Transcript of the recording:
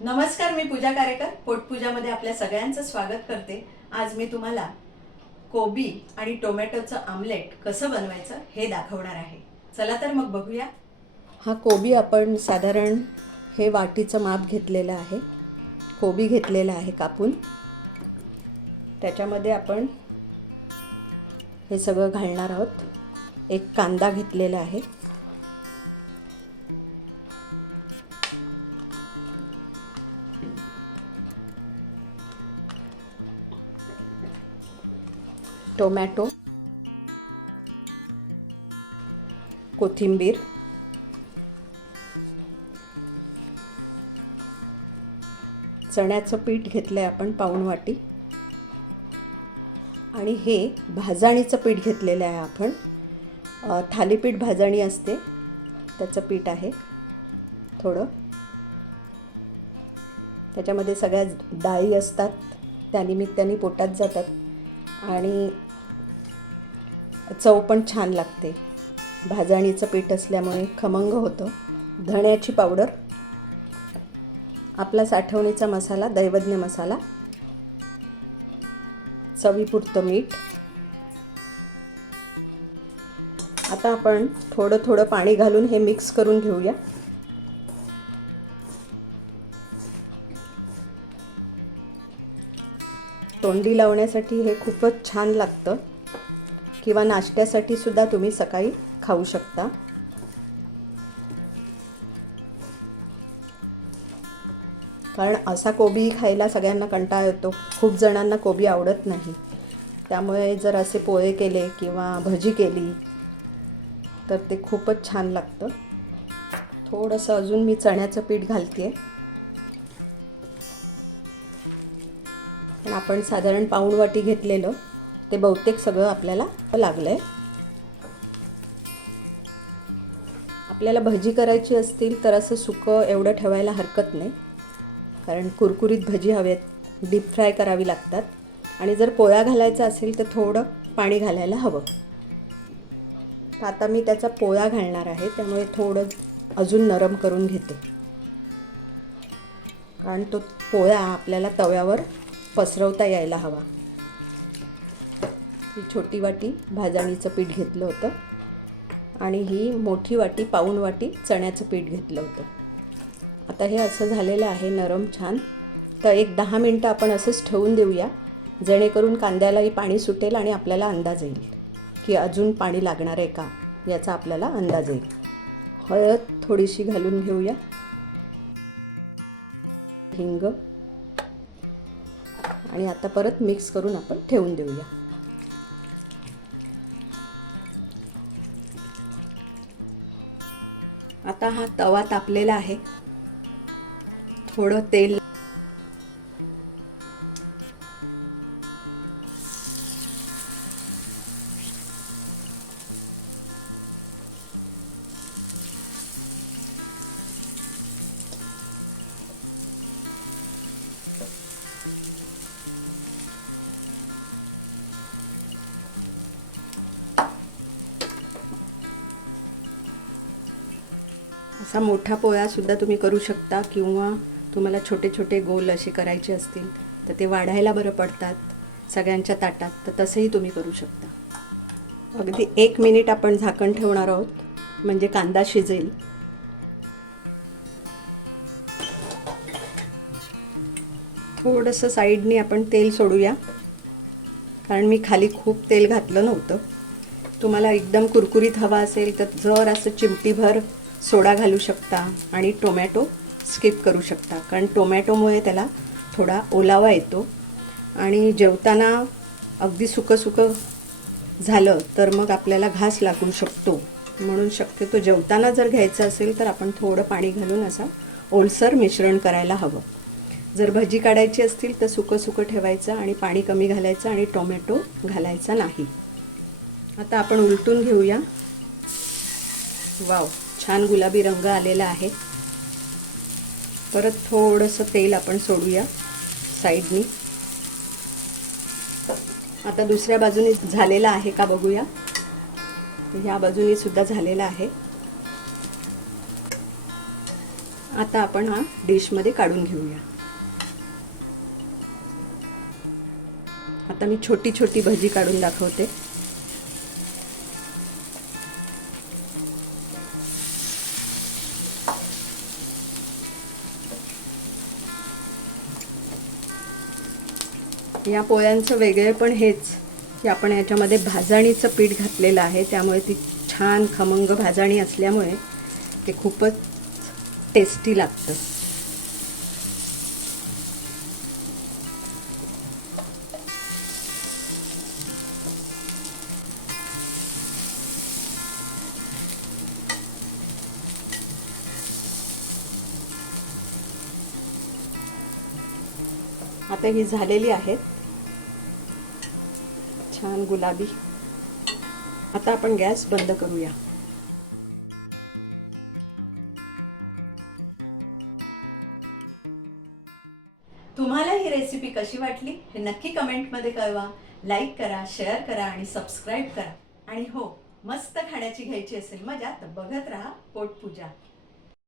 नमस्कार, मी पूजा कारेकर पोटपूजामध्ये आपल्या सगळ्यांचं स्वागत करते। आज मी तुम्हाला कोबी आणि टोमॅटोचं आमलेट कसं बनवायचं हे दाखवणार आहे। चला तर मग बघूया। हा कोबी आपण साधारण हे वाटीचं माप घेतलेलं आहे। कोबी घेतलेला आहे कापून, त्याच्यामध्ये आपण हे सगळं घालणार आहोत। एक कांदा घेतलेला आहे, टोमॅटो, कोथिंबीर, चण्याचं पीठ घेतलं आहे आपण पाऊण वाटी, आणि हे भाजणीचं पीठ घेतलेलं आहे आपण। थालीपीठ भाजणी असते त्याचं पीठ आहे थोडं। त्याच्यामध्ये सगळ्या डाळी असतात, त्यानिमित्ताने पोटात जातात आणि चव पण छान लागते। भाजणीचं पीठ असल्यामुळे खमंग होतं। धण्याची पावडर, आपला साठवणीचा मसाला दैवज्ञ मसाला, चवीपुरतं मीठ। आता आपण थोडं थोडं पाणी घालून हे मिक्स करून घेऊया। तोंडी लावण्यासाठी हे खूपच छान लागतं, किंवा नाश्त्यासाठी सुद्धा तुम्ही सकाळी खाऊ शकता। कारण असा कोबी खायला सगळ्यांना कंटाळा येतो, खूप जणांना कोबी आवडत नाही। त्यामुळे जर असे पोळे केले किंवा भजी केली तर ते खूपच छान लागतं। थोडंसं अजून मी चण्याचं पीठ घालते, पण आपण साधारण पाऊण वाटी घेतलेलं ते बहुतेक सगळं आपल्याला लागलं आहे। आपल्याला भजी करायची असतील तर असं सुकं एवढं ठेवायला हरकत नाही, कारण कुरकुरीत भजी हवेत, डीप फ्राय करावी लागतात। आणि जर पोळ्या घालायचा असेल तर थोडं पाणी घालायला हवं। तर आता मी त्याचा पोळ्या घालणार आहे, त्यामुळे थोडं अजून नरम करून घेते, कारण तो पोळ्या आपल्याला तव्यावर पसरवता यायला हवा। ही छोटी वाटी भाजणीचं पीठ घेतलं होतं आणि ही मोठी वाटी पाऊण वाटी चण्याचं पीठ घेतलं होतं। आता हे असं झालेलं आहे नरम छान। तर एक 10 मिनटं आपण असंच ठेवून देऊया, जेणेकरून कांद्यालाही पाणी सुटेल आणि आपल्याला अंदाज येईल की अजून पाणी लागणार आहे का, याचा आपल्याला अंदाज येईल। हळद थोडीशी घालून घेऊया, हिंग, आणि आता परत मिक्स करून आपण ठेवून देऊया। आता हा तवा तापलेला आहे, थोडं तेल असा मोठा पोळासुद्धा तुम्ही करू शकता, किंवा तुम्हाला छोटे छोटे गोल असे करायचे असतील तर ते वाढायला बरं पडतात सगळ्यांच्या ताटात, तर तसंही तुम्ही करू शकता। अगदी 1 मिनिट आपण झाकण ठेवणार आहोत, म्हणजे कांदा शिजेल। थोडंसं साईडनी आपण तेल सोडूया, कारण मी खाली खूप तेल घातलं नव्हतं। तुम्हाला एकदम कुरकुरीत हवा असेल तर जर असं चिमटीभर सोडा घालू शकता आणि टोमॅटो स्किप करू शकता, कारण टोमॅटोमुळे त्याला थोडा ओलावा येतो आणि जेवताना अगदी सुकं सुकं झालं तर मग आपल्याला घास लागू शकतो। म्हणून शक्यतो जेवताना जर घ्यायचं असेल तर आपण थोडं पाणी घालून असं ओलसर मिश्रण करायला हवं। जर भजी काढायची असतील तर सुकं सुकं ठेवायचं आणि पाणी कमी घालायचं आणि टोमॅटो घालायचा नाही। आता आपण उलटून घेऊया। वाव, छान गुलाबी रंग आलेला आहे। परत थोडंसं तेल आपण सोडूया साईडनी। आता दुसऱ्या बाजूने झालेला आहे का बघूया। ह्या बाजूने सुद्धा झालेला आहे। आता आपण हा डिशमध्ये काढून घेऊया. आता मी छोटी छोटी भजी काढून दाखवते. या पोळ्यांचं वेगळे पण हेच की आपण याच्यामध्ये भाजणीचं पीठ घातलेलं आहे, त्यामुळे ती छान खमंग भाजणी असल्यामुळे ते खूपच टेस्टी लागतं. आता ही झालेली आहेत छान गुलाबी. आता आपण गॅस बंद करूया. तुम्हाला ही रेसिपी कशी वाटली हे नक्की कमेंटमध्ये कळवा. लाईक करा, शेअर करा आणि सबस्क्राईब करा. आणि हो, मस्त खाण्याची घ्यायची असेल मजा तर बघत राहा पोटपूजा.